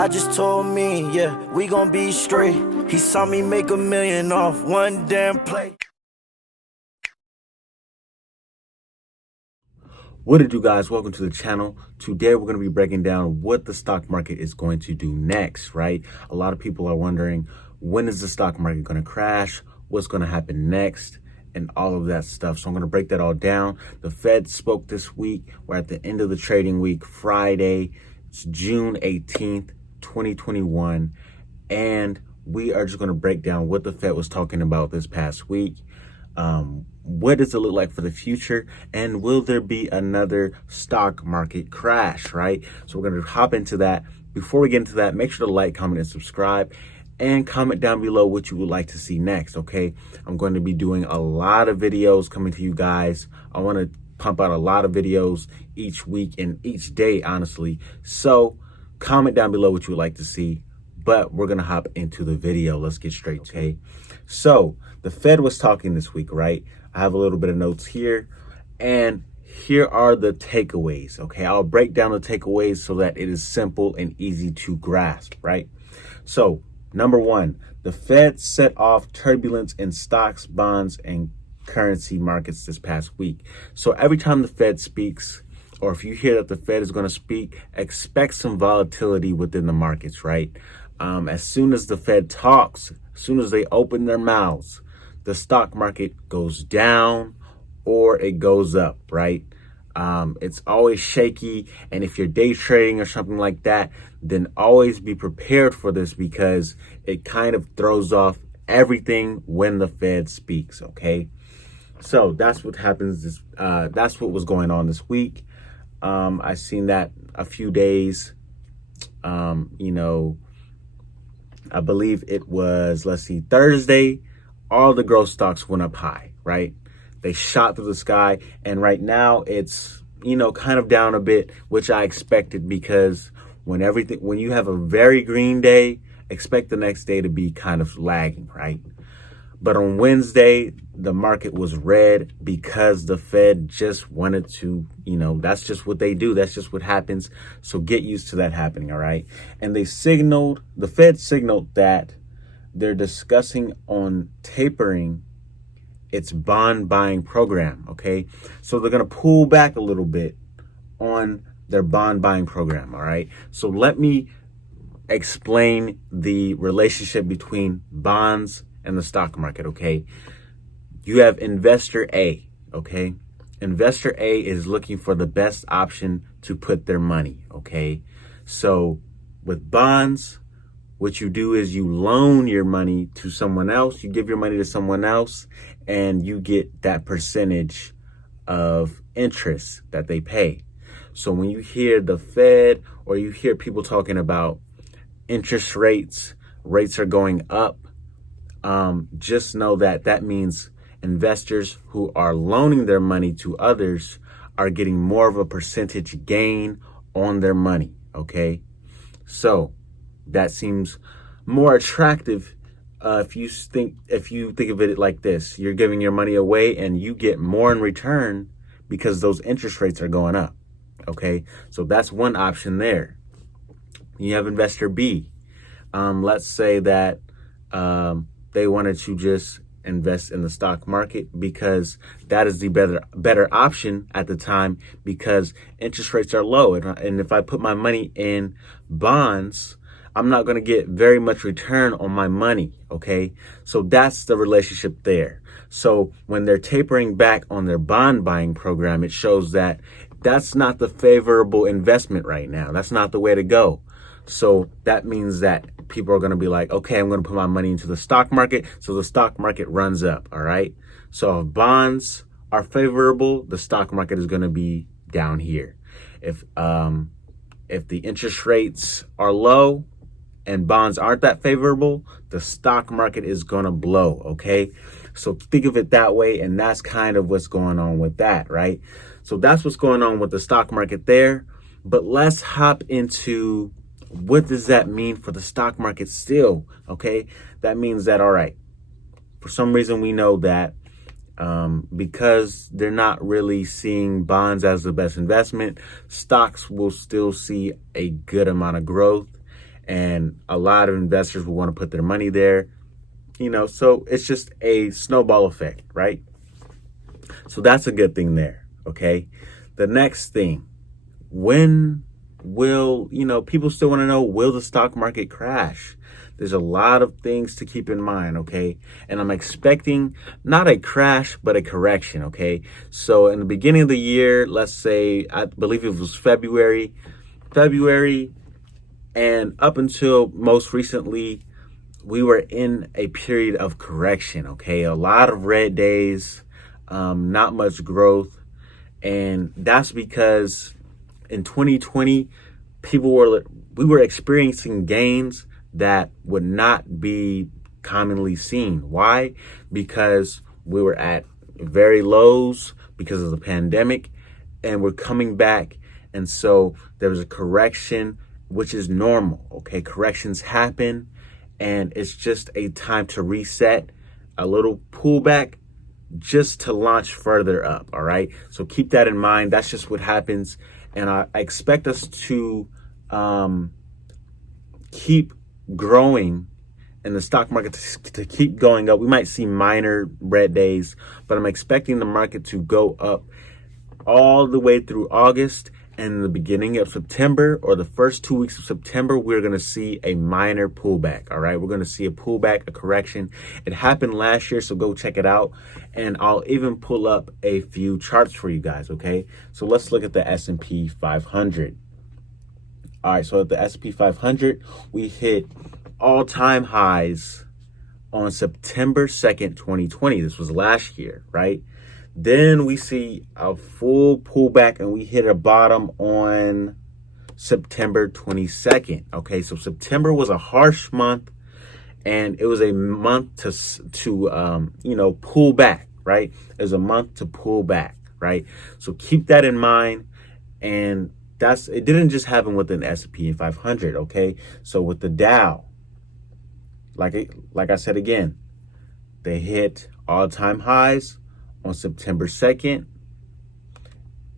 I just told me, yeah, we gon' be straight. He saw me make $1 million off one damn play. What it do, guys? Welcome to the channel. Today we're going to be breaking down what the stock market is going to do next, right? A lot of people are wondering, when is the stock market going to crash? What's going to happen next? And all of that stuff. So I'm going to break that all down. The Fed spoke this week. We're at the end of the trading week, Friday. It's June 18th, 2021. And we are just going to break down what the Fed was talking about this past week. What does it look like for the future? And will there be another stock market crash, right? So we're going to hop into that. Before we get into that, make sure to like, comment, and subscribe. And comment down below what you would like to see next, okay? I'm going to be doing a lot of videos coming to you guys. I want to pump out a lot of videos each week and each day, honestly. So comment down below what you would like to see. But we're going to hop into the video. Let's get straight, okay? So the Fed was talking this week, right? I have a little bit of notes here. And here are the takeaways, okay? I'll break down the takeaways so that it is simple and easy to grasp, right? So number one, the Fed set off turbulence in stocks, bonds, and currency markets this past week. So every time the Fed speaks, or if you hear that the Fed is going to speak, expect some volatility within the markets, right? As soon as the Fed talks, as soon as they open their mouths, the stock market goes down or it goes up, right? It's always shaky. And if you're day trading or something like that, then always be prepared for this because it kind of throws off everything when the Fed speaks, okay? So that's what happens. That's what was going on this week. I seen that a few days, I believe it was, Thursday, all the growth stocks went up high, right? They shot through the sky. And right now it's, kind of down a bit, which I expected because when you have a very green day, expect the next day to be kind of lagging, right? But on Wednesday, the market was red because the Fed just wanted to, that's just what they do. That's just what happens. So get used to that happening, all right? And the Fed signaled that they're discussing on tapering its bond buying program, okay? So they're going to pull back a little bit on their bond buying program, all right? So let me explain the relationship between bonds and the stock market, okay? You have investor A, okay? Investor A is looking for the best option to put their money, okay? So with bonds, what you do is you loan your money to someone else, you give your money to someone else, and you get that percentage of interest that they pay. So when you hear the Fed or you hear people talking about interest rates are going up, just know that means investors who are loaning their money to others are getting more of a percentage gain on their money, okay? So that seems more attractive if you think of it like this. You're giving your money away and you get more in return because those interest rates are going up, okay? So that's one option there. You have investor B. Let's say that they wanted to just invest in the stock market because that is the better option at the time because interest rates are low. And if I put my money in bonds, I'm not going to get very much return on my money, okay? So that's the relationship there. So when they're tapering back on their bond buying program, it shows that that's not the favorable investment right now. That's not the way to go. So that means that people are going to be like, okay, I'm going to put my money into the stock market. So the stock market runs up. All right. So if bonds are favorable, the stock market is going to be down here. If the interest rates are low and bonds aren't that favorable, the stock market is going to blow. Okay. So think of it that way. And that's kind of what's going on with that. Right. So that's what's going on with the stock market there. But let's hop into what does that mean for the stock market still? Okay, that means that, all right, for some reason we know that because they're not really seeing bonds as the best investment, stocks will still see a good amount of growth. and a lot of investors will want to put their money there, so it's just a snowball effect, right? So that's a good thing there, okay? The next thing, when will, people still want to know, will the stock market crash? There's a lot of things to keep in mind, okay? And I'm expecting not a crash, but a correction, okay? So in the beginning of the year, let's say, I believe it was February, and up until most recently, we were in a period of correction, okay? A lot of red days, not much growth. And that's because in 2020, we were experiencing gains that would not be commonly seen. Why? Because we were at very lows because of the pandemic, and we're coming back. And so there was a correction, which is normal. Okay. Corrections happen, and it's just a time to reset, a little pullback, just to launch further up. All right. So keep that in mind. That's just what happens. And I expect us to keep growing and the stock market to keep going up. We might see minor red days, but I'm expecting the market to go up all the way through August, and the beginning of September, or the first 2 weeks of September, we're going to see a minor pullback. All right. We're going to see a pullback, a correction. It happened last year, so go check it out. And I'll even pull up a few charts for you guys. Okay. So let's look at the S&P 500. All right. So at the S&P 500, we hit all-time highs on September 2nd, 2020. This was last year, right? Then we see a full pullback, and we hit a bottom on September 22nd. Okay, so September was a harsh month, and it was a month to pull back, right? It was a month to pull back, right? So keep that in mind. And it didn't just happen with an S&P 500. Okay, so with the Dow, like I said again, they hit all-time highs on September 2nd,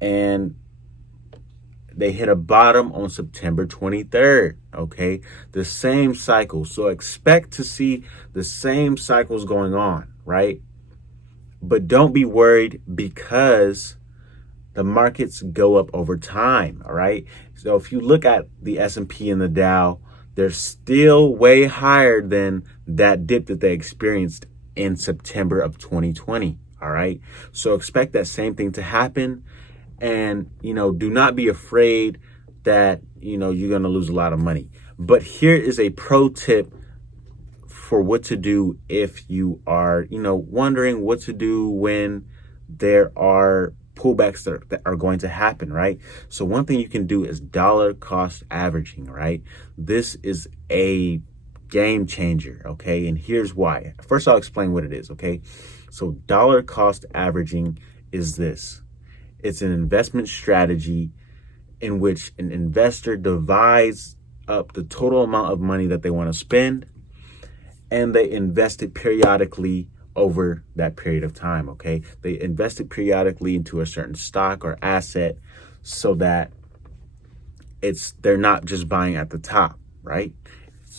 and they hit a bottom on September 23rd. Okay, the same cycle. So expect to see the same cycles going on, right? But don't be worried, because the markets go up over time. All right. So if you look at the S&P and the Dow, they're still way higher than that dip that they experienced in September of 2020. All right. So expect that same thing to happen. And, do not be afraid that, you're going to lose a lot of money. But here is a pro tip for what to do if you are, wondering what to do when there are pullbacks that are going to happen, right? So one thing you can do is dollar cost averaging, right? This is a game changer. Okay. And here's why. First, I'll explain what it is. Okay. So dollar cost averaging is this. It's an investment strategy in which an investor divides up the total amount of money that they want to spend, and they invest it periodically over that period of time. Okay. They invest it periodically into a certain stock or asset, so that they're not just buying at the top, right?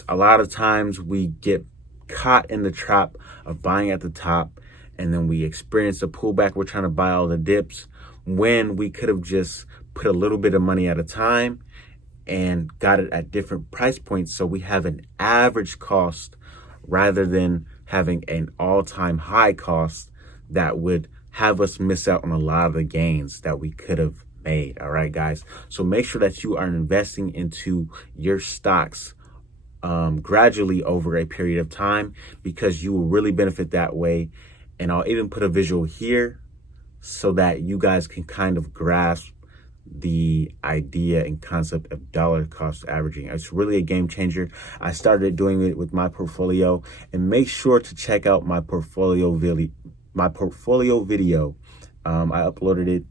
A lot of times we get caught in the trap of buying at the top, and then we experience a pullback. We're trying to buy all the dips when we could have just put a little bit of money at a time and got it at different price points. So we have an average cost rather than having an all-time high cost that would have us miss out on a lot of the gains that we could have made. All right, guys. So make sure that you are investing into your stocks gradually over a period of time, because you will really benefit that way. And I'll even put a visual here so that you guys can kind of grasp the idea and concept of dollar cost averaging. It's really a game changer. I started doing it with my portfolio, and make sure to check out my portfolio video. I uploaded it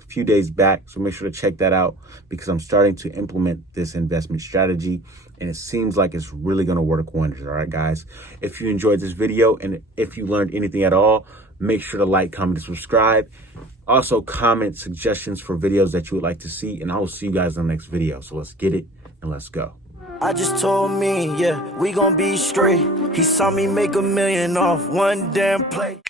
a few days back, so make sure to check that out, because I'm starting to implement this investment strategy, and it seems like it's really going to work wonders. All right, guys. If you enjoyed this video, and if you learned anything at all, make sure to like, comment, and subscribe. Also, comment suggestions for videos that you would like to see, and I will see you guys in the next video. So let's get it and let's go. I just told me, yeah, we gon' be straight. He saw me make $1 million off one damn play.